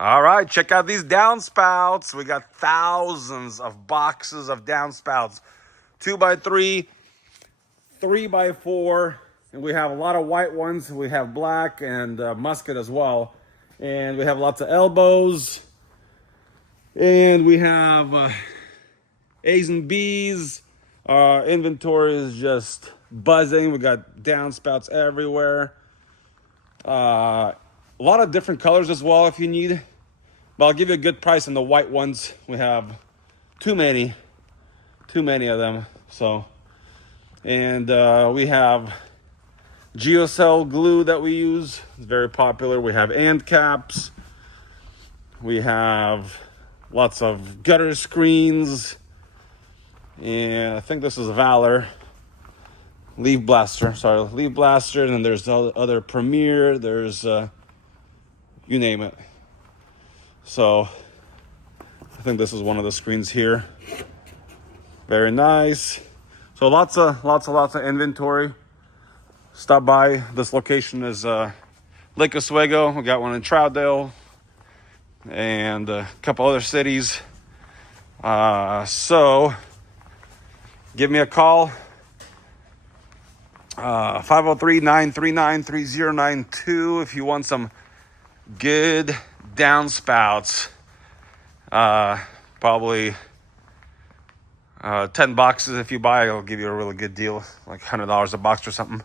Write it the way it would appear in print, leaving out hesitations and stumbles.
All right, check out these downspouts. We got thousands of boxes of downspouts. 2x3, 3x4, and we have a lot of white ones. We have black and musket as well. And we have lots of elbows. And we have A's and B's. Our inventory is just buzzing. We got downspouts everywhere. A lot of different colors as well if you need. But I'll give you a good price on the white ones. We have too many of them. So, and we have geocell glue that we use. It's very popular. We have end caps. We have lots of gutter screens. And I think this is Valor. Leaf Blaster. Sorry, Leaf Blaster. And then there's other Premier. There's, you name it. So, I think this is one of the screens here. Very nice. So lots of inventory. Stop by. This location is Lake Oswego. We got one in Troutdale and a couple other cities. So give me a call. 503-939-3092 if you want some good downspouts. Probably 10 boxes if you buy. I'll give you a really good deal, like $100 a box or something.